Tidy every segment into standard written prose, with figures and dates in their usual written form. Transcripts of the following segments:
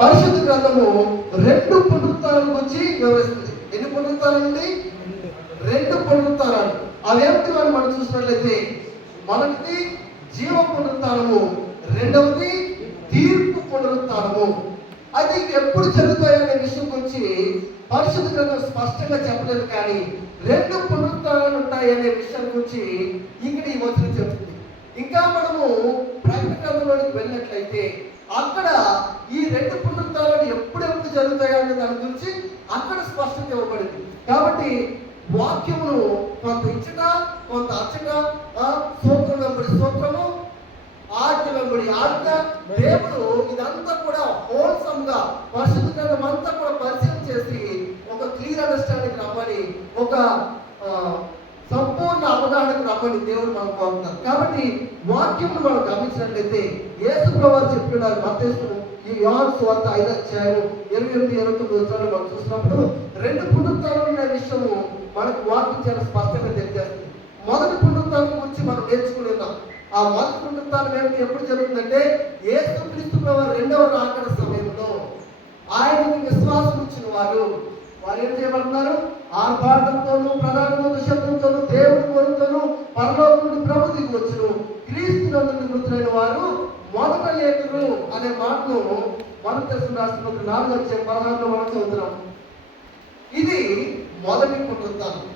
పరిశుద్ధ గ్రంథము 2 పునరుత్థానాల గురించి వివరిస్తుంది. ఎన్ని పునరుత్థానాలు ఉంది? 2 పునరుత్థానాలు. అవేమిటి అని మనం చూసినట్లయితే, మొదటిది జీవ పునరుత్థానము, రెండవది తీర్పు పునరుత్థానము. అయితే ఇవి ఎప్పుడు జరుగుతాయనే విషయం గురించి పరిశుద్ధ గ్రంథం స్పష్టంగా చెప్పలేదు, కానీ 2 పునరుత్థానాలు ఉంటాయనే విషయం గురించి ఇక్కడ ఈ వచనం చెప్తుంది. ఇంకా మనము ప్రకటన గ్రంథంలోకి వెళ్ళినట్లయితే అక్కడ ఈ 2 పునరుత్థానాలు ఎప్పుడెప్పుడు జరుగుతాయో అనే దాని గురించి అక్కడ స్పష్టత ఇవ్వబడింది. కాబట్టి వాక్యమును కొంత ఇచ్చట, కొంత అచ్చట, సూత్రం వెంబడి సూత్రము, ఆజ్ఞ వెంబడి ఆజ్ఞ, దేవుడు ఇదంతా కూడా హోల్సమ్ గా పరిశుద్ధ గ్రంథం అంతా కూడా పరిశీలన చేసి ఒక క్లియర్ అండర్స్టాండింగ్ రమ్మని, ఒక సంపూర్ణ అవగాహనకు రమ్మని దేవుడు మనం కోరుతున్నారు. కాబట్టి వాక్యమును మనం గమనించినట్లయితే యేసు ప్రభువు చెప్తున్నారు. మత్తయి ఈ యోహాను సువార్త 5వ అధ్యాయం 28-29 వచనాలు మనం చూసినప్పుడు 2 పునరుత్థానాలు అనే విషయము మనకు వాక్యం చాలా స్పష్టంగా తెలియజేస్తుంది. మొదటి పునరుత్థానం గురించి మనం నేర్చుకున్నాం. ఆ మొదటి పునరుత్థానం ఏమిటి, ఎప్పుడు జరుగుతుందంటే యేసు క్రీస్తు ప్రభువు 2వ రాకడ సమయంలో ఆయనకు విశ్వాసం ఇచ్చిన వారు ఏం చేయబడుతున్నారు? ఆర్భాటంతోనూ ప్రధానమైన శబ్దంతోనూ దేవుడి కోరుతోనూ పరలోకం నుండి ప్రభు దిగి వచ్చును, క్రీస్తు నందు మృతులైన వారు మొదట లేఖరు అనే మాటను మొదటి రాష్ట్రంలో 4వ అధ్యాయం 16లో మనం చదువుతున్నాం. ఇది మొదటి పునరుత్థానం,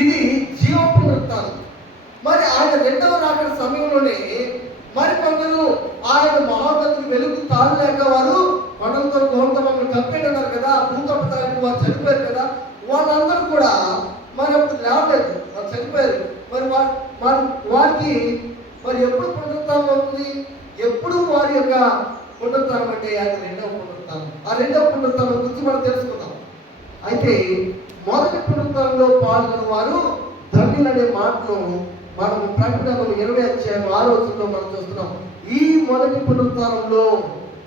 ఇది జీవ పునరుత్థానం. మరి ఆయన 2వ రాకడ సమయంలోనే మరి కొందరు ఆయన మహోన్నతికి వెలుగు తాళలేక వారు కొండలతో గౌరవం కప్పేటన్నారు కదా, భూకప్పడానికి వారు చనిపోయారు కదా, వాళ్ళందరూ కూడా మరి అప్పుడు లేవలేదు, వాళ్ళు చనిపోయారు. మరి వారికి మరి ఎప్పుడు పునరుత్థానం అవుతుంది? ఎప్పుడు వారి యొక్క పునరుత్థానం అంటే అది 2వ పునరుత్థానం. ఆ 2వ పునరుత్థానం గురించి మనం తెలుసుకుందాం. అయితే మొదటి పునరుత్థానంలో పాల్గొన్న వారు ధన్యులు అనే మాటను మనము ప్రకటన 20వ అధ్యాయం 6వ వచనంలో మనం చూస్తున్నాం. ఈ మొదటి పునరుత్థానంలో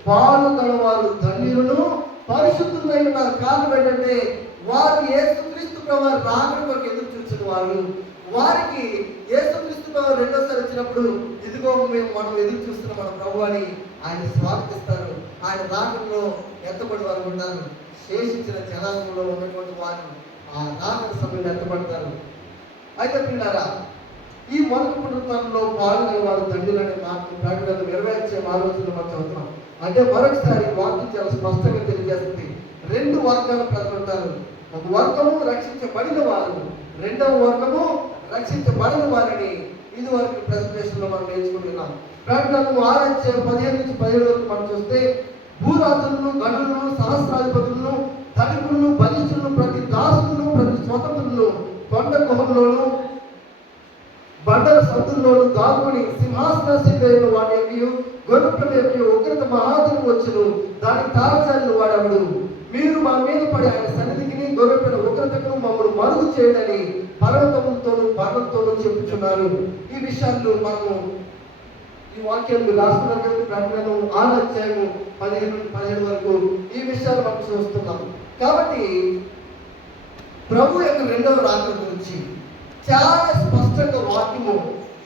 పాల్గొన్నవారు ధన్యులను పరిశుద్ధులైన ఉన్నారు. కారణం ఏంటంటే వారు యేసుక్రీస్తు ప్రభువు రాకడ కొరకు ఎదురు చూసిన వారు. వారికి యేసుక్రీస్తు ప్రభువు రెండోసారి వచ్చినప్పుడు ఇదిగో మనం ఎదురు చూస్తున్న మన ప్రభు అని ఆయన స్వాగతిస్తారు. ఆయన రాకడలో ఎత్తబడి వారు ఉన్నారు. శేషించిన జనాంగంలో ఉన్నటువంటి వారు ఆ రాకడ సమయంలో ఎత్తబడతారు. అయితే పిల్లారా, ఈ మొదటి పునరుత్థానంలో పాల్గొనే వారు తండ్రులు అనే మాటను ప్రకటన 20వ అధ్యాయం 6వ వచనంలో మనం చదువుతున్నాం. అంటే మరొకసారి వాక్యం చాలా స్పష్టంగా తెలియజేస్తుంది. 2 వర్గాల ప్రజలు ఉంటారు. ఒక వర్గము రక్షించబడిన వారు, రెండవ వర్గము రక్షించబడిన వారిని ఇది వరకు ప్రెజెంటేషన్ లో మనం నేర్చుకుంటున్నాం. ప్రకటన 6వ అధ్యాయం 15-17 వరకు మనం చూస్తే భూరాజులను, గనులను, సహస్రాధిపతులను, ధనికులను, బలిష్ఠులను, ప్రతి దాసులను, ప్రతి స్వతంత్రులను కొండ గుహల్లోను బండల సందుల్లోను దాక్కుని సింహాసనసీనుడైన వాడి యొక్క గొర్రెపిల్ల యొక్క ఉగ్రత మహాదినం వచ్చును, దానికి తారసాలను వాడవుడు. మీరు మా మీద పడి ఆయన సన్నిధికి గొర్రెపిల్ల ఉగ్రతకు మమ్మల్ని మరుగు చేయడని పర్వతములతోనూ పర్వతంతోనూ చెప్పుచున్నారు. ఈ విషయాలు మనము ఈ వాక్యాలు రాస్తున్నారు. ప్రకటన 6వ అధ్యాయం 15-17 వరకు ఈ విషయాలు మనం చూస్తున్నాం. కాబట్టి ప్రభు యొక్క 2వ రాకడ గురించి చాలా స్పష్టంగా వాక్యము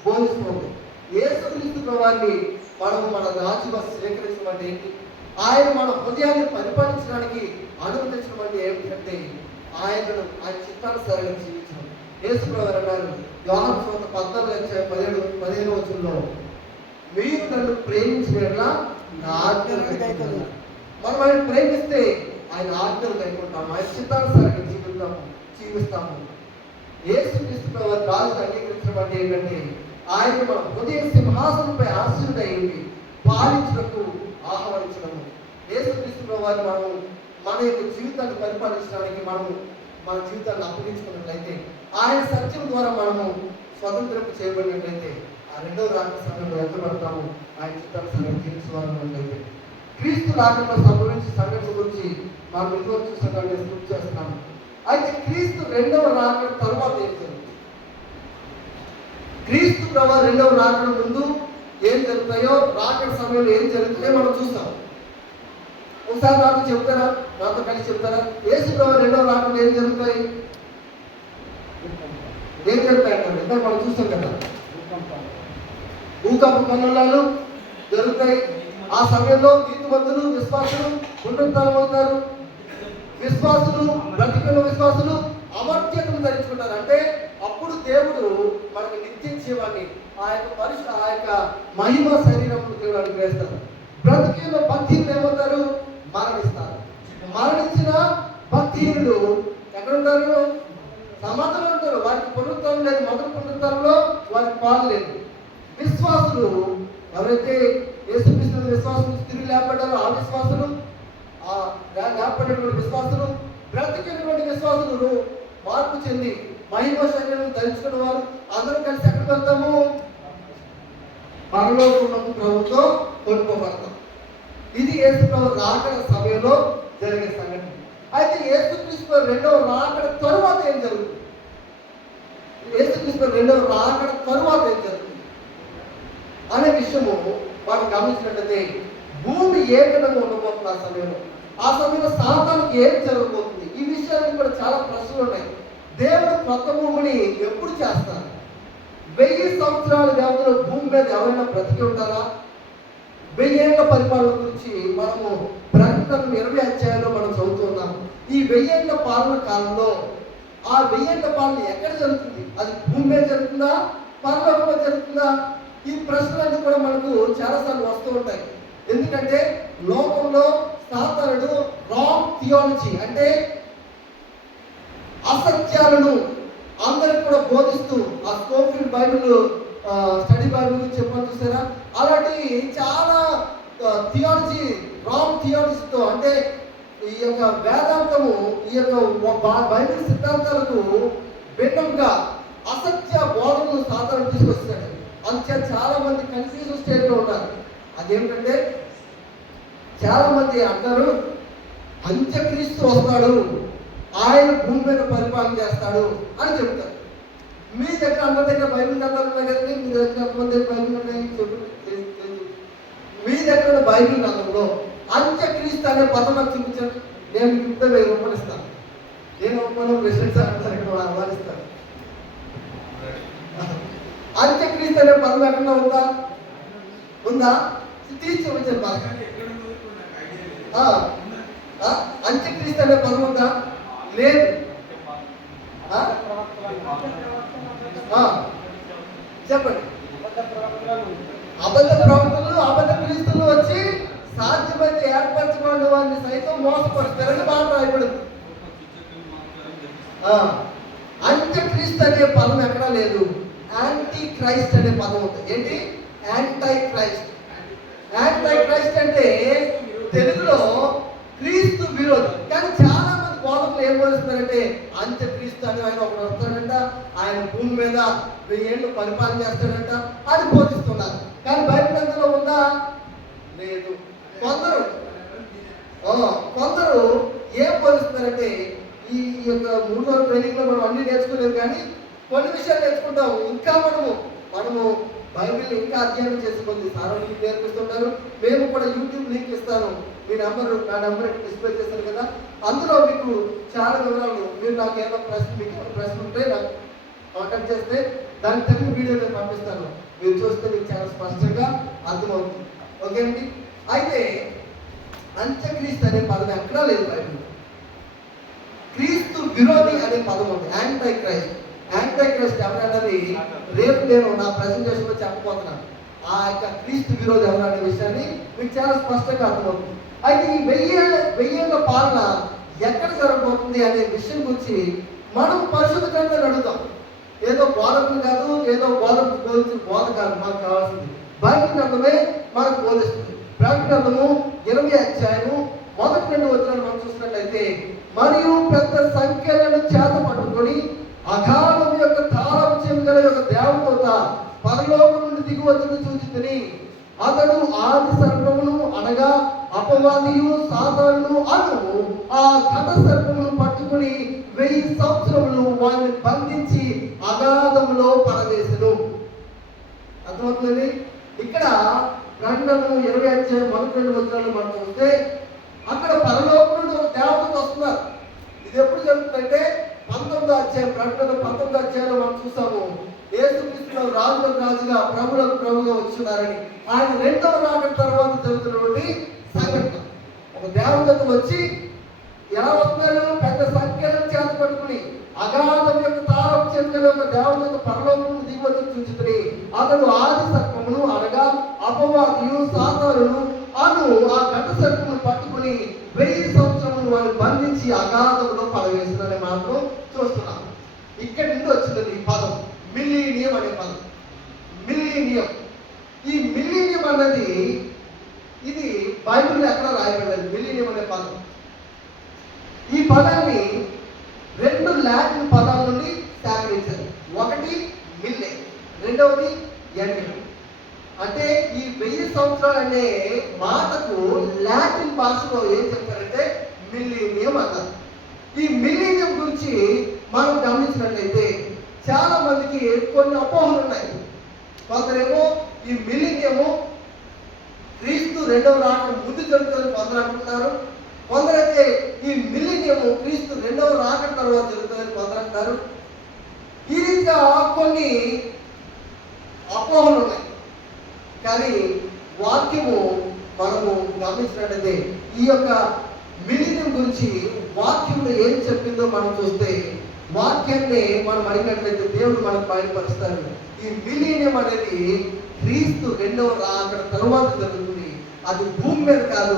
బోధిస్తుంది. యేసుక్రీస్తు ప్రభువుని మనం మన రాజుగా స్వీకరించడం అంటే ఏంటి? ఆయన మన హృదయాన్ని పరిపాలించడానికి అనుమతించడం అంటే ఏమిటంటే ఆయన చిత్తానుసారంగా జీవించడం. యేసు ప్రభువు అన్నారు యోహాను సువార్త 14వ అధ్యాయం 17-15 వచనంలో, మీరు నన్ను ప్రేమించినట్లా నా ఆజ్ఞలు కైకొంటారు. మనం ఆయన ప్రేమిస్తే ఆయన ఆజ్ఞలు కైకొంటాము, ఆయన చిత్తానుసారంగా జీవిస్తాము. యేసుక్రీస్తు ప్రభువు రాజును అంగీకరించడం అంటే ఏంటంటే ఆయన మన హృదయ సింహాసనంపై ఆశీనుడైంది పాలించుటకు ఆహ్వానించడము. యేసుక్రీస్తు ప్రభువుని మనము మన యొక్క జీవితాన్ని పరిపాలించడానికి మనము మన జీవితాన్ని అప్పగించుకున్నట్లయితే, ఆయన సత్యం ద్వారా మనము స్వతంత్రం చేయబడినట్లయితే ఆ 2వ రాకడ సమయంలో ఎత్తబడతాము. ఆయన చిత్తానుసారంగా జీవించవాలన్నట్లయితే క్రీస్తు రాకడలో సంభవించే సంఘటన గురించి మనం ఇదివరకు చూసినట్టు స్కూప్ చేస్తున్నాము. అయితే క్రీస్తు 2వ రాకడ తర్వాత ఏం జరుగుతుంది? క్రీస్తు ప్రభువు 2వ రాకడ ముందు ఏం జరుగుతాయో, రాకడ సమయంలో ఏం జరుగుతాయో మనం చూస్తాం. ఒకసారి నాతో చెప్తారా, నాతో కలిసి చెప్తారా? యేసు ప్రభువు 2వ రాకడ ఏం జరుగుతాయి? ఏం జరుగుతాయంటే ఇందాక మనం చూస్తాం కదా, భూకంప కల్లోలాలు జరుగుతాయి. ఆ సమయంలో నీతిమంతులు విశ్వాసులు పునరుద్ధానం అవుతారు. విశ్వాసులు బ్రతికున్న విశ్వాసులు అమర్త్యతను ధరించుకుంటారు. అంటే అప్పుడు దేవుడు మనకి నిత్య జీవాన్ని ఆ యొక్క మహిమ శరీరం దేవుడు అనుగ్రహిస్తారు. బ్రతికిన భక్తిహీనులు ఏమవుతారు? మరణిస్తారు. మరణించిన భక్తిహీనులు ఎక్కడ ఉంటారు? సమాధిలో ఉంటారు. వారికి పునరుత్థానం లేదు. మొదటి పునరుత్థానంలో వారికి పాలు లేదు. విశ్వాసులు ఎవరైతే యేసుక్రీస్తు విశ్వాసం తిరిగి లేపడ్డారో ఆ విశ్వాసులు, లేపడినటువంటి విశ్వాసులు, బ్రతికినటువంటి విశ్వాసులు మార్పు చెంది మహిమ శరీరం ధరించుకున్న వారు అందరూ కలిసి ఎక్కడికి వెళ్తాము? పరలోకమునకు ప్రభుతో కొనుక్కోబడతాం. ఇది యేసు ప్రభు రాకడ సమయంలో జరిగే సంఘటన. అయితే యేసుక్రీస్తు రెండవ రాకడ తరువాత ఏం జరుగుతుంది? యేసుక్రీస్తు రెండవ రాకడ తరువాత ఏం జరుగుతుంది అనే విషయము మనం గమనించినట్లయితే భూమి ఏ విధంగా ఉండబోతుంది ఆ సమయంలో సాతానుకి ఏం జరగబోతుంది? ఈ విషయానికి కూడా చాలా ప్రశ్నలు ఉన్నాయి. దేవుడు కొత్త భూమిని ఎప్పుడు చేస్తారు? 1000 సంవత్సరాల వ్యవధిలో భూమి మీద ఎవరైనా బ్రతికి ఉంటారా? 1000 ఏళ్ల పరిపాలన గురించి మనము ప్రకటన 20 అధ్యాయంలో మనం చదువుతున్నాము. ఈ 1000 ఏళ్ల పాలన కాలంలో ఆ 1000 ఏళ్ల పాలన ఎక్కడ జరుగుతుంది? అది భూమి మీద జరుగుతుందా? పరలోకంలో జరుగుతుందా? ఈ ప్రశ్నలన్నీ కూడా మనకు చాలాసార్లు వస్తూ ఉంటాయి. ఎందుకంటే లోకంలో సాతానుడు రాంగ్ థియాలజీ అంటే అసత్యాలను అందరికి కూడా బోధిస్తూ, ఆ స్కోఫీల్డ్ బైబిల్ స్టడీ బైబిల్ గురించి చెప్పాను చూసారా, అలాంటి చాలా థియాలజీ రాంగ్ థియాలజీతో అంటే ఈ యొక్క వేదాంతము ఈ యొక్క బైబిల్ సిద్ధాంతాలకు భిన్నంగా అసత్య బోధనలు సాధారణ తీసుకొస్తాడు. అందుచేత చాలా మంది కన్ఫ్యూజన్ స్టేట్ లో ఉన్నారు. అదేమిటంటే చాలా మంది అంటారు అంత్యక్రీస్తు వస్తాడు, ఆయన భూమి మీద పరిపాలన చేస్తాడు అని చెప్తారు. మీ దగ్గర అందరి దగ్గర బైబిల్ గ్రంథాలు ఉన్నాయి కదండి, మీ దగ్గర ఎంతమంది బైబిల్ ఉన్నాయి? మీ దగ్గర బైబిల్ గ్రంథంలో అంత్యక్రీస్తు అనే పదం నాకు చూపించండి. నేను మీకు 1000 రూపాయలు ఇస్తాను. నేను ఒప్పందం ప్రెసిడెంట్ సార్ అంటారు, ఇక్కడ ఆహ్వానిస్తాను. అంత్యక్రీస్తు అనే పదం ఎక్కడ ఉందా? తీసి చూపించండి బాగా. అంత్యక్రీస్తు అనే పదం ఉందా? లేదు. చెప్పండి. అబద్ధ ప్రవక్తలు అబద్ధ క్రీస్తులు వచ్చి సాధ్యమైతే ఏర్పరచబడిన వారిని సైతం మోసపరుస్తారని మాట రాయబడింది. అంత్యక్రీస్తు అనే పదం ఎక్కడా లేదు. యాంటీ క్రైస్ట్ అనే పదం ఉంది. ఏంటి? Anti Christ. యాంటై క్రైస్ట్ అంటే తెలుగులో క్రీస్తు విరోధి. కానీ చాలా మంది బోధకులు ఏం బోధిస్తున్నారంటే అంత్యక్రీస్తు అని ఆయన ఒకడు వస్తాడంట, ఆయన భూమి మీద 1000 ఏళ్ళు పరిపాలన చేస్తాడంట అని బోధిస్తున్నారు. కానీ బైబిల్ గ్రంథంలో ఉందా? లేదు. కొందరు ఏం బోధిస్తున్నారంటే ఈ యొక్క 3 రోజుల ట్రైనింగ్ లో మనం అన్ని నేర్చుకోలేదు, కానీ కొన్ని విషయాలు నేర్చుకుంటాము. ఇంకా మనము బైబిల్ ఇంకా అధ్యయనం చేసి కొద్ది సారాన్ని నేర్పిస్తుంటారు. మేము కూడా యూట్యూబ్ లింక్ ఇస్తాను. నా నెంబర్ డిస్ప్లే చేస్తారు కదా, అందులో మీకు చాలా వివరాలు. మీరు నాకు ఏమైనా ప్రశ్న ఉంటే నాకు కాంటాక్ట్ చేస్తే దానికి తగిన వీడియో నేను పంపిస్తాను. మీరు చూస్తే మీకు చాలా స్పష్టంగా అర్థమవుతుంది. ఓకే అండి. అయితే అంత్యక్రీస్తు అనే పదం ఎక్కడా లేదు బైబిల్. క్రీస్తు విరోధి అనే పదం ఉంది. Anti Christ. యాంటై క్రైస్ట్ ఎవరన్నది రేపు నేను నా ప్రెజెంటేషన్ లో చెప్పబోతున్నాను. ఆ యొక్క క్రీస్తు విరోధి ఎవరు అనే విషయాన్ని మీకు చాలా స్పష్టంగా అర్థమవుతుంది. అయితే ఈ 1000 ఏళ్ల పాలన ఎక్కడ జరగబోతుంది అనే విషయం గురించి మనం పరిశుద్ధ గ్రంథాన్ని అడుగుతాం. ఏదో బోధకులు కాదు, ఏదో బోధ కాదు. మనకు కావాల్సింది బైబిల్ గ్రంథమే మనకు బోధిస్తుంది. ప్రకటన గ్రంథము 20 అధ్యాయము 1-2 వచనాలు మనం చూసినట్లయితే, మరియు పెద్ద సంఖ్యలను చేత పట్టుకొని అగాధం యొక్క తాళం చెవిగల యొక్క దేవదూత పరలోకం నుండి దిగి వచ్చి చూచితిని. అతడు ఆది సర్పమును అనగా అపవాదియు సాతానును అను ఆ ఘట సర్పమును పట్టుకుని 1000 సంవత్సరములు వారిని బంధించి అగాధములో పడవేసెను. అర్థమవుతుంది. ఇక్కడ ప్రకటన 20 అధ్యాయం 1-2 వచనాలు మనం చూస్తే అక్కడ పరలోకం నుండి ఒక దేవదూత వస్తున్నారు. ఇది ఎప్పుడు జరుగుతుందంటే 19వ అధ్యాయం, ప్రకటన 19వ అధ్యాయంలో మనం చూసాము. యేసుక్రీస్తు యేసుక్రీస్తు రాజులకు రాజుగా ప్రభులకు ప్రభుగా వచ్చున్నారని ఆయన రెండవ రాకడ తర్వాత జరుగుతున్నటువంటి సంఘటన. ఒక దేవదత్త వచ్చి ఎలా వస్తున్నారు? పెద్ద సంఖ్యలను చేత పట్టుకుని అగాధం యొక్క తారం చెందిన ఒక దేవదత్త పరలోకము దిగి వచ్చి చూచుతుంది. అతడు ఆది సర్పమును అనగా అపవాదియు సాతానును అను ఆ ఘట సర్పమును పట్టుకుని 1000 సంవత్సరములు వారిని బంధించి అగాధంలో పడవేసిందనే మాటను చూస్తున్నాం. ఇక్కడి నుండి వచ్చింది ఈ పదం మిలీనియం అనే పదం. మిలీనియం, ఈ మిలీనియం అన్నది ఇది బైబిల్లో ఎక్కడ రాయబడలేదు. మిలీనియం అనే పదం, ఈ పదాన్ని 2 లాటిన్ పదాల నుండి సేకరించారు. ఒకటి మిల్లే, రెండవది ఎన్నియం. అంటే ఈ 1000 సంవత్సరాలు అనే మాటకు లాటిన్ భాషలో ఏం చెప్పారంటే మిలీనియం అన్నారు. ఈ మిలీనియం గురించి మనం గమనించినట్లయితే చాలా మందికి కొన్ని అపోహలు ఉన్నాయి. కొందరేమో ఈ మిలీనియము క్రీస్తు రెండవ రాకడ ముందు జరుగుతుందని కొందరు అనుకుంటారు. కొందరైతే ఈ మిలీనియము క్రీస్తు రెండవ రాకడ తర్వాత జరుగుతుందని కొందరు అంటారు. ఈ రీతిగా కొన్ని అపోహలు ఉన్నాయి. కానీ వాక్యము మనము గమనించినట్లయితే ఈ యొక్క మిలీనియం గురించి వాక్యంలో ఏం చెప్పిందో మనం చూస్తే, వాక్యాన్ని మనం అడిగినట్లయితే దేవుడు మనకు బయలుపరుస్తాడు. ఈ మిలీనియం అనేది క్రీస్తు రెండవ రాకడ తరువాత జరుగుతుంది. అది భూమి మీద కాదు,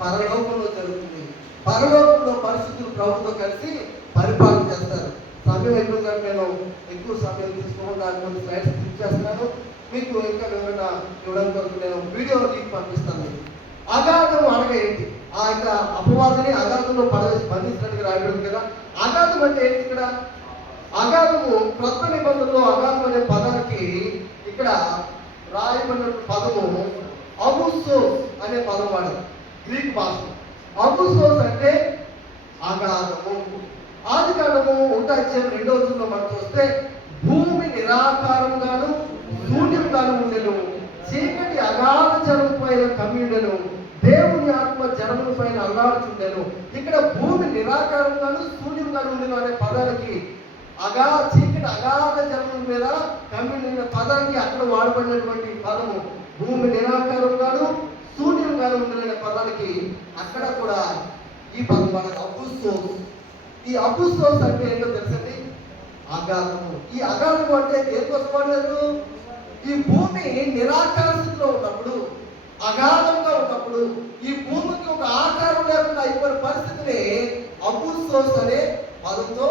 పరలోకంలో జరుగుతుంది. పరలోకంలో పరిస్థితులు ప్రభుత్వం కలిసి పరిపాలన చేస్తారు. సమయం ఎక్కువగా నేను ఎక్కువ సమయం తీసుకోవడం దాని ముందు స్లైడ్స్ క్లిక్ చేస్తున్నాను. మీకు ఇంకా వివరణ ఇవ్వడం కొరకు నేను వీడియో లింక్ పంపిస్తాను. అగాధం అనగా ఏంటి? ఆ యొక్క అపవాదిని అగాధంలో పడవేసి బంధించినట్టుగా రాయబడింది కదా. అగాధం అంటే ఏంటి? ఇక్కడ అగాధము క్రొత్త నిబంధనలో అగాధం అనే పదానికి ఇక్కడ రాయబడిన పదము అబుసోస్ అనే పదం వాడారు గ్రీక్ భాష. అబుసోస్ అంటే అగాధము. ఆది కాండము 1:2 మనం చూస్తే భూమి నిరాకారంగాను శూన్యంగాను ఉండెను, చీకటి అగాధ జలము పైన కమ్మిండెను, దేవుని ఆత్మ జలముల పైన అల్లాడుచుండెను. ఇక్కడ భూమి నిరాకారంగాను శూన్యంగాను ఉండెను అనే పదానికి చీకటి అగాధ జలముల మీద కమ్మిండిన పదానికి అక్కడ వాడబడినటువంటి పదము భూమి నిరాకారంగాను శూన్యంగాను ఉండెనే పదానికి అక్కడ కూడా ఈ పదం వాడారు అబుసోస్. ఈ అబుసోస్ అంటే ఏంటో తెలుసండి? అగాధము. ఈ అగాధము అంటే దేనికోసం వాడలేదు? ఈ భూమి నిరాకార స్థితిలో ఉన్నప్పుడు, అగాధంగా ఉన్నప్పుడు, ఈ భూమికి ఒక ఆకారం లేకుండా అయిపోయిన పరిస్థితిని అబుసోస్ అనే పదంతో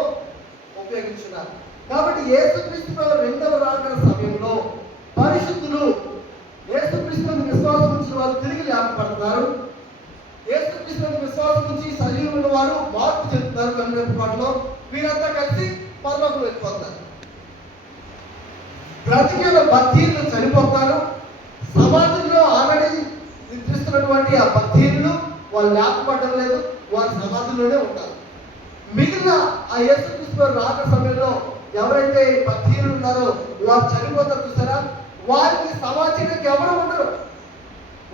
ఉపయోగించున్నారు. కాబట్టి యేసుక్రీస్తు రెండవ రాకడ సమయంలో పరిశుద్ధులు యేసుక్రీస్తుని విశ్వాసం ఉంచిన వారు తిరిగి లేపబడతారు. యేసుక్రీస్తుని విశ్వాసం ఉంచి సజీవుల వారు మార్పు చెందుతారు. కనుక పాటలో వీరంతా కలిసి పరలోకం వెళ్ళిపోతారు. బ్రతికిన భక్తులు చనిపోతారు. సమాధుల్లో ఆల్రెడీ నిద్రిస్తున్నటువంటి ఆ భక్తులు వాళ్ళు లేపబడడం లేదు, వారి సమాధుల్లోనే ఉంటారు. మిగిలిన ఆ యేసుక్రీస్తు రాకడ సమయంలో ఎవరైతే భక్తులు ఉన్నారో వారు చనిపోతారు. చూసారా? వారికి సమాచారానికి ఎవరు ఉండరు.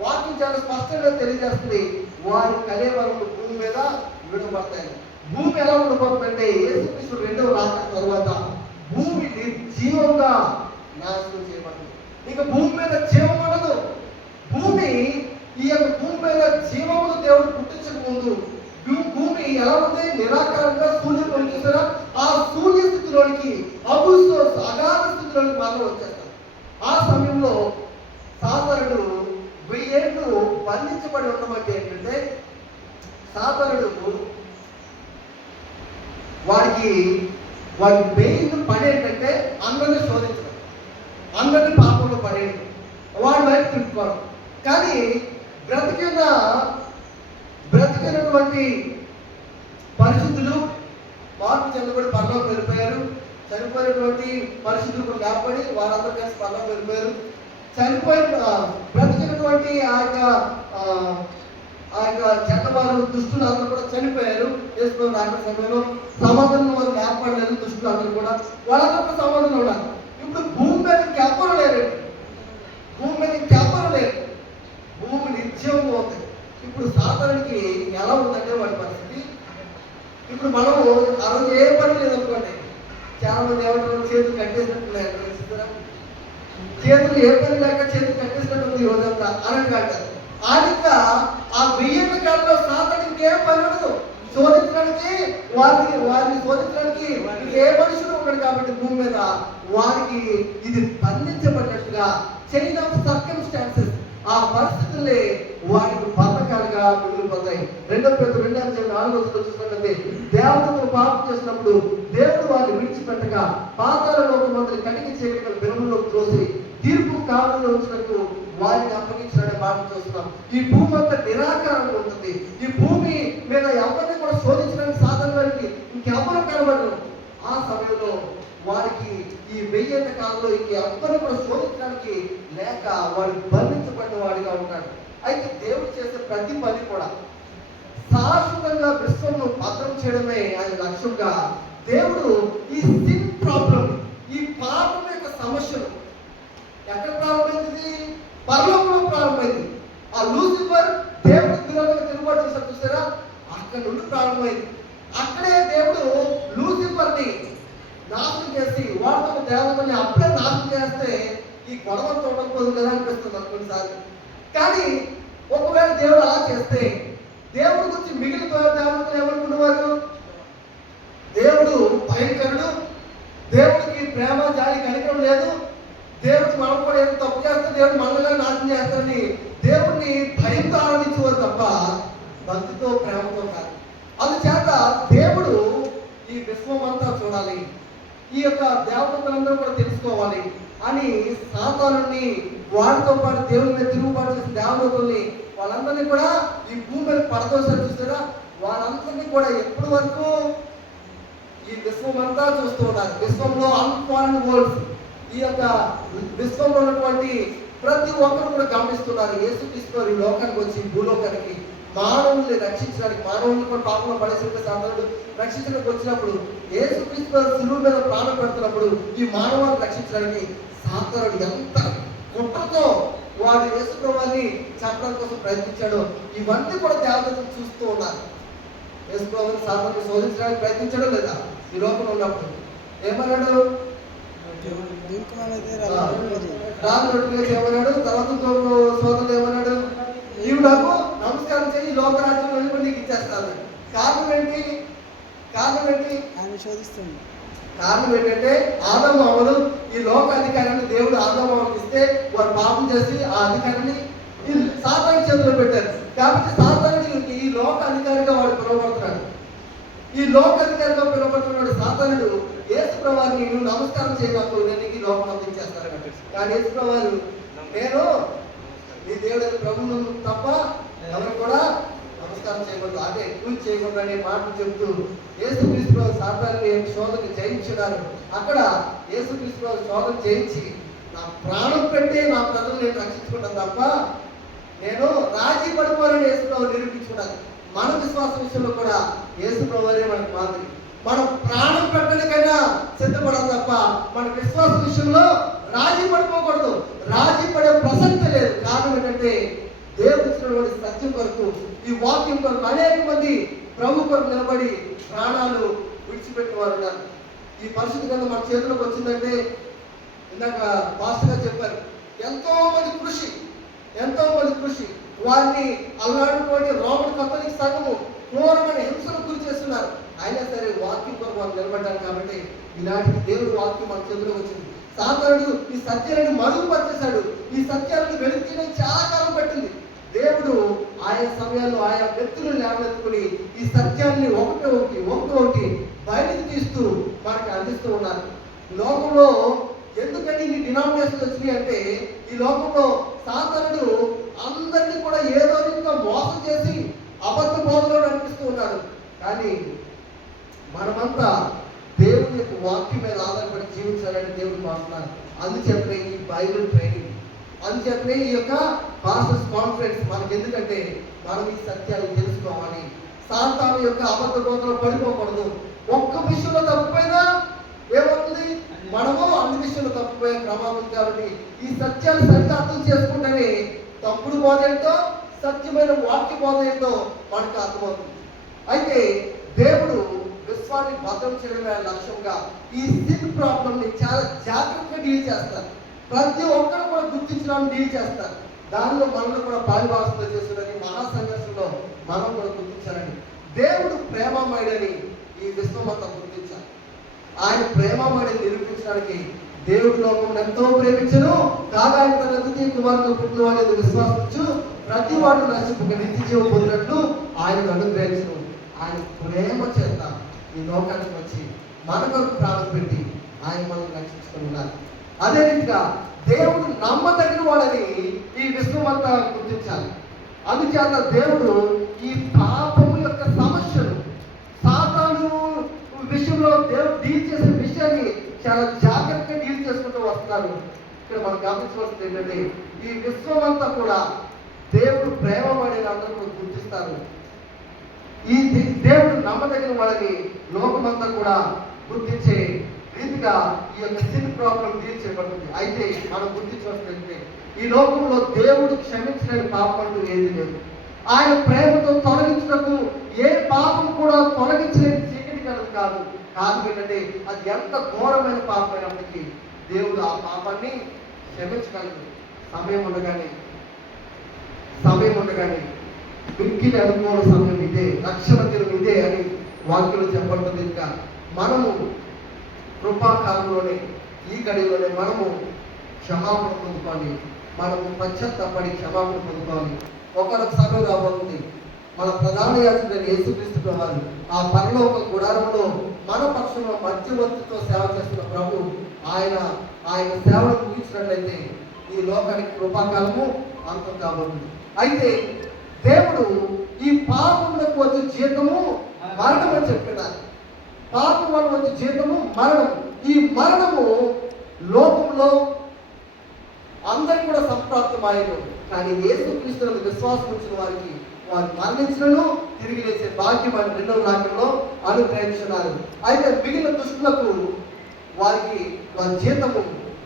వాక్యం చాలా స్పష్టంగా తెలియజేస్తుంది, వారి కళేబరములు భూమి మీద విడబడతాయి. భూమి ఎలా ఉండిపోతుందంటే యేసుక్రీస్తు రెండవ రాకడ తర్వాత భూమి నిర్జీవంగా నాశనం చేయబడుతుంది. ఇక భూమి మీద జీవం ఉండదు. భూమి ఈ యొక్క భూమి మీద జీవమును దేవుడు పుట్టించక ముందు భూమి ఎలా ఉంది? నిరాకారంగా శూన్యంలో చూసారా? ఆ శూన్య స్థితిలోనికి అబుసోస్ అగాధ స్థితిలోనికి మాత్రం వచ్చేస్తారు. ఆ సమయంలో సాతానుడు 1000 ఏళ్ళు బంధించబడి ఉండమంటే ఏంటంటే సాతానుడు వాడి బెయిల్ పడేటంటే అందరినీ శోధించడం, అందరినీ పాపంలో పడేయడం, వాడి వైపు తిప్పుకోవడం. కానీ బ్రతికినటువంటి పరిస్థితులు మార్పు చెందబడి పరలోకి వెళ్ళిపోయారు. చనిపోయినటువంటి పరిస్థితులు లేకపోయి వారందరూ కలిసి పరలోకి వెళ్ళిపోయారు. బ్రతికినటువంటి ఆ యొక్క చెడ్డవారు దుష్టులు అందరూ కూడా చనిపోయారు. యేసు రాకడ సమయంలో సమాధానం వారు ఏర్పడలేదు. దుష్టులు అందరూ కూడా వాళ్ళందరూ సమాధానం ఉన్నారు. ఇప్పుడు భూమి మీద ఇంకెవ్వరు లేరండి. భూమి మీద ఇంకెవ్వరు లేరు. భూమి నిత్యంగా ఉంది. ఇప్పుడు సాతానుడికి ఎలా ఉందంటే వాడి పరిస్థితి, ఇప్పుడు మనము ఆ రోజు ఏ పని లేదనుకోండి, చాలా మంది ఏమంటారు చేతులు కట్టేసినట్టున్నాయి. చేతులు ఏ పని లేక చేతులు కట్టేసినట్టుంది ఈ రోజంతా అని అంటారు. ఆయనక ఆ 1000 కాలంలో సాతాను ఇంకేం పని ఉండదు. శోధించడానికి వారిని శోధించడానికి ఏ మనుషుడు ఉన్నాడు కాబట్టి భూమి మీద వారికి ఇది బంధించబడినట్టుగా చైన్ ఆఫ్ సర్కమ్స్టాన్సెస్, ఆ పరిస్థితులే వారికి బంధకాలుగా మిగిలిపోతాయి. 2 Petrus 2:4 చూసినట్లయితే దేవతలు పాపం చేసినప్పుడు దేవుడు వారిని విడిచిపెట్టగా పాతాళ లోకమందరి కటికి చీకటి వెలుగులోకి త్రోసి తీర్పు కాలంలో ఉంచినట్టు వారిని అప్పగించాలని మాట చూస్తున్నాం. ఈ భూమి అంతా నిరాకారంగా ఉంటుంది. ఈ భూమి మీద ఎవరిని కూడా శోధించడానికి సాధన వారికి ఇంకెవరు కనబడరు. ఆ సమయంలో వారికి ఈ 1000 కాలంలో ఇంకెవరు కూడా శోధించడానికి లేక వాడు బంధించబడిన వాడిగా ఉన్నాడు. అయితే దేవుడు చేసే ప్రతి పని కూడా శాశ్వతంగా విశ్వంలో భద్రం చేయడమే ఆయన లక్ష్యంగా దేవుడు ఈ సిన్ ప్రాబ్లం, ఈ పాపం యొక్క సమస్యను ఎక్కడ ప్రారంభమైంది? పరలోకంలో ప్రారంభమైంది. ఆ లూసిఫర్ దేవుడికి విరోధంగా తిరుగుబాటు చేశారు చూసారా, అక్కడ నుండి ప్రారంభమైంది. అక్కడే దేవుడు లూసిఫర్ని నాశనం చేసి వాడితో దేవతని అప్పుడే నాశనం చేస్తే ఈ గొడవతో ఉండకపోదు కదా అనిపిస్తుంది కొన్నిసార్లు. కానీ ఒకవేళ దేవుడు అలా చేస్తే దేవుడి గురించి మిగిలిన దేవతలు ఏమనుకునేవారు? దేవుడు భయంకరుడు, దేవుడికి ప్రేమ జాలి కనికరం లేదు, దేవుడికి మనం కూడా ఏదో తప్పు చేస్తే దేవుడు మనల్ని నాశనం చేస్తాడని దేవుడిని భయంతో ఆరాధించేవారు తప్ప భక్తితో ప్రేమతో కాదు. అందుచేత దేవుడు ఈ విశ్వం అంతా చూడాలి, ఈ యొక్క దేవతలందరూ కూడా తెలుసుకోవాలి అని సాతానుని వాడితో పాటు దేవుని మీద తిరుగుబాటు చేసిన దేవతల్ని వాళ్ళందరినీ కూడా ఈ భూమి మీద పడదోసారి చూసారా, వాళ్ళందరినీ కూడా ఎప్పటి వరకు ఈ విశ్వం అంతా చూస్తూ ఉన్నారు. విశ్వంలో అన్ఫారెన్ వరల్డ్స్, ఈ యొక్క విశ్వంలో ఉన్నటువంటి ప్రతి ఒక్కరు కూడా గమనిస్తున్నారు. యేసుక్రీస్తు ఈ లోకానికి వచ్చి భూలోకానికి మానవుల్ని రక్షించడానికి, మానవుల్ని కూడా పాపంలో పడేసిన సాధనుడు రక్షించడానికి వచ్చినప్పుడు యేసుక్రీస్తు శిలువ మీద ప్రాణం పెడుతున్నప్పుడు ఈ మానవాన్ని రక్షించడానికి సాతానుడు ఎంత కుట్రతో వాడు యేసు ప్రభువుని చంపడం కోసం ప్రయత్నించాడో ఇవన్నీ కూడా దేవతలు చూస్తూ ఉన్నారు. యేసు ప్రభువుని సాతానుడు శోధించడానికి ప్రయత్నించాడో లేదా? ఈ లోకంలో ఉన్నప్పుడు ఏమన్నాడు? రాజు రొట్టెలు ఏమన్నాడు? తర్వాత సోదరుడు ఏమన్నాడు? నీవు నాకు నమస్కారం చేయి, లోకరాజ్యం వెళ్ళి నీకు ఇచ్చేస్తాను. కారణం ఏంటి? కారణం ఏంటంటే ఆదాము అవ్వలు ఈ లోక అధికారాన్ని దేవుడు ఆదాము అవ్వలకు ఇస్తే వారు పాపం చేసి ఆ అధికారాన్ని సాతాను చేతిలో పెట్టారు. కాబట్టి సాతానుడు ఈ లోక అధికారిగా వాడు పిలువబడుతున్నాడు. ఈ లోక అధికారిగా పిలువబడుతున్నాడు సాతానుడు యేసు ప్రభువుని నువ్వు నమస్కారం చేయకు, నేను ఈ లోకం అందించేస్తాను. కానీ యేసు ప్రభువు నేను నీ దేవుడైన ప్రభువును తప్ప ఎవరు కూడా నమస్కారం చేయకూడదు, అదే పూజ చేయకూడదు అనే మాటలు చెబుతూ యేసుక్రీస్తు సాతానుని శోధన జయించున్నారు. అక్కడ యేసుక్రీస్తు శోధన జయించి నా ప్రాణం పెట్టి నా ప్రజలు నేను రక్షించుకుంటాను తప్ప నేను రాజీ పడిపోవాలని యేసు ప్రభు నిరూపించుకున్నాను. మన విశ్వాస విషయంలో కూడా యేసు ప్రభువే మనకు మాదిరి. మనం ప్రాణం పెట్టడానికైనా సిద్ధపడాలి తప్ప మన విశ్వాస విషయంలో రాజీ పడిపోకూడదు. రాజీ పడే ప్రసక్తి లేదు. కారణం ఏంటంటే దేవుడు ఇచ్చినటువంటి సత్యం కొరకు, ఈ వాక్యం కొరకు అనేక మంది ప్రభు కొరకు నిలబడి ప్రాణాలు విడిచిపెట్టిన వారు ఉన్నారు. ఈ పరిస్థితి కన్నా మన చేతిలోకి వచ్చిందంటే ఇందాక పాస్టర్ గారు చెప్పారు, ఎంతో మంది కృషి వారిని అల్లాడినటువంటి రోమన్ కథోలిక్ సంఘము ఘోరమైన హింసను గురి చేస్తున్నారు. అయినా సరే వాక్యం కొరకు వాళ్ళు నిలబడ్డారు. కాబట్టి ఈనాటికి దేవుడు వాక్యం మన చేతిలోకి వచ్చింది. సాతానుడు ఈ సత్యాలను మరుగుపరిచేశాడు. ఈ సత్యాలను వెలికి చాలా కాలం పట్టింది. దేవుడు ఆయా సమయాల్లో ఆయా వ్యక్తులను లేవనెత్తుకుని ఈ సత్యాన్ని ఒకటి బయటకు తీస్తూ మనకు అందిస్తూ ఉన్నారు. లోకంలో ఎందుకని ఈ డినామినేషన్లు వచ్చినాయి అంటే ఈ లోకంలో సాతానుడు అందరినీ కూడా ఏదో రీతిగా మోసం చేసి అబద్ధ బోధలో నడిపిస్తూ ఉన్నాడు. కానీ మనమంతా దేవుని యొక్క వాక్యం మీద ఆధారపడి జీవించాలని దేవుడు మాట్లాడుతున్నారు. అందుచేతనే ఈ బైబిల్ ట్రైనింగ్, అందుచేతనే ఈ యొక్క పాస్టర్స్ కాన్ఫరెన్స్ మనకి. ఎందుకంటే మనం ఈ సత్యాలు తెలుసుకోవాలి. సాతాను యొక్క అబద్ధ బోధలో పడిపోకూడదు. ఒక్క విషయంలో తప్పిపోయినా ఏమవుతుంది? మనము అన్ని విషయంలో తప్పిపోయే ప్రమాదం. కాబట్టి ఈ సత్యాలు సరిగ్గా అర్థం చేసుకుంటేనే తప్పుడు బోధ ఏంటో, సత్యమైన వాక్య బోధ ఏంటో మనకు అర్థమవుతుంది. అయితే దేవుడు విశ్వాన్ని భద్రం చేయడమే లక్ష్యంగా ఈ సిన్ ప్రాబ్లం ని చాలా జాగ్రత్తగా డీల్ చేస్తారు. ప్రతి ఒక్కరు కూడా గుర్తించడానికి డీల్ చేస్తారు. దానిలో మనల్ని కూడా పాలుభాగస్తులు చేస్తున్నది మహాసంఘర్షంలో మనం కూడా గుర్తించాలని. దేవుడు ప్రేమమయుడని ఈ విశ్వమంతా గుర్తించాలి. ఆయన ప్రేమమయుడని నిరూపించడానికి దేవుడు లోకం ఎంతో ప్రేమించను కాగా ఆయన తన ద్వితీయ కుమారుడు పుట్టు అనేది విశ్వాసించు ప్రతి వాడు నశింపు నిత్య జీవం పొందినట్లు ఆయన అనుగ్రహించను. ఆయన ప్రేమ చేత ఈ లోకానికి వచ్చి మన కొరకు ప్రాణం పెట్టి ఆయన మనల్ని రక్షించుకున్నారు. అదే రీతిగా దేవుడు నమ్మదగిన వాడని ఈ విశ్వమంతా గుర్తించాలి. అందుచేత దేవుడు ఈ పాపము యొక్క సమస్యను సాతాను విషయంలో దేవుడు డీల్ చేసే విషయాన్ని చాలా జాగ్రత్తగా డీల్ చేసుకుంటూ వస్తున్నారు. ఇక్కడ మనం గమనించవలసింది ఏంటంటే ఈ విశ్వమంతా కూడా దేవుడు ప్రేమమయుడని అందరూ కూడా గుర్తిస్తారు. ఈ దేవుడు నమ్మదగిన వాళ్ళని లోకమంతా కూడా గుర్తించే రీతిగా ఈ యొక్క సిన్ ప్రాబ్లం డీల్ చేయబడుతుంది. అయితే మనం గుర్తించవలసిందంటే ఈ లోకంలో దేవుడు క్షమించలేని పాపం అంటూ ఏది లేదు. ఆయన ప్రేమతో తొలగించటకు ఏ పాపం కూడా తొలగించలేని చీకటి కాదు. ఏంటంటే అది ఎంత ఘోరమైన పాపం అయినప్పటికీ దేవుడు ఆ పాపాన్ని క్షమించగలడు. సమయం ఉండగానే మిక్కిలి అనుకోని సమయం ఇదే, రక్షణ దినం ఇదే అని వాక్యంలో చెప్పబడుతుంది. ఇంకా మనము కృపాకాలంలోనే ఈ గడిలోనే మనము క్షమాపణ పొందుకోవాలి. మనము పశ్చాత్తాపడి క్షమాపణ పొందుకోవాలి. ఒకరికి సమయం రాబోతుంది. మన ప్రధాన యాజకుడైన యేసుక్రీస్తు ప్రభువు ఆ పరలోక గుడారంలో మన పక్షంలో మధ్యవర్తితో సేవ చేస్తున్న ప్రభు ఆయన సేవను ముగించినట్లయితే ఈ లోకానికి కృపాకాలము అంతం కాబోతుంది. అయితే దేవుడు ఈ పాపములకు వచ్చే జీతము మరణం అని చెప్పినారు. పాపం వల్ల వచ్చే జీతము మరణం. ఈ మరణము లోకంలో అందరికి కూడా సంప్రాప్తమైన, కానీ యేసుక్రీస్తునందు విశ్వాసం ఉంచిన వారికి వారు మరణించను తిరిగి లేచే భాగ్యం అని 2వ వాక్యంలో అనుగ్రహించున్నారు. అయితే మిగిలిన దుష్టులకు వారి జీతము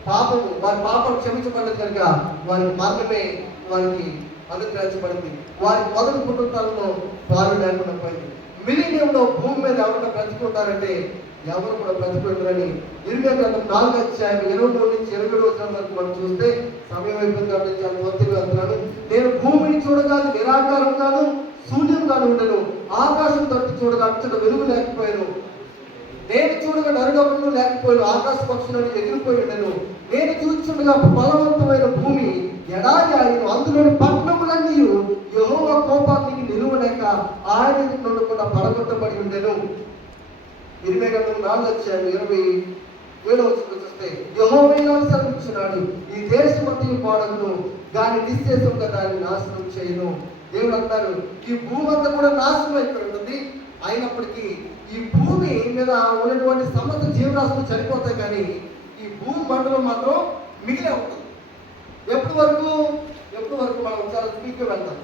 పాపము, వారి పాపం క్షమించబడలేదు కనుక వారి మరణమే వారికి అనుగ్రహించబడింది. వారి మొదటి కుటుంబాలలో వారు లేకుండా పోయింది. మిలీనియంలో భూమి మీద ఎవరైనా బ్రతుకుంటారంటే ఎవరు కూడా బ్రతుకుంటారని ఇర్మియా గ్రంథం 4వ అధ్యాయం 23 నుంచి 27 వరకు మనం చూస్తే సమయం అయిపోయింది కాబట్టి చాలా ఒత్తిడి వెళ్తున్నాను. నేను భూమిని చూడగాను నిరాకారంగాను శూన్యంగాను ఉండను, ఆకాశం తట్టు చూడగా అంతట వెలుగు లేకపోయాను, నేను చూడగా నరుడొకడు లేకపోయాను, ఆకాశ పక్షులను ఎగిరిపోయి ఉండను, నేను చూస్తుండగా బలవంతమైన భూమి ఎడారి ఆయన, అందులోని పట్టణములన్నీ యెహోవా కోపానికి నిలువలేక ఆయన నుండకుండా పడగొట్టబడి ఉండెను. ఇర్మియా గ్రంథం 4వ అధ్యాయం 27వ వచనం చూస్తే యెహోవా సెలవిచ్చున్నాడు, ఈ దేశమంతయు పాడగును, దాని నిశ్శేషంగా దాన్ని నాశనం చేయను. దేవుడు అంటారు ఈ భూమి అంతా కూడా నాశనం అయిపోయి ఉంటుంది. అయినప్పటికీ ఈ భూమి మీద ఉన్నటువంటి సమస్త జీవరాశులు చనిపోతాయి, కానీ ఈ భూమి మండలం మాత్రం మిగిలే ఉంటుంది. ఎప్పటి వరకు మనం చాలా స్పీడ్గా వెళ్తాం.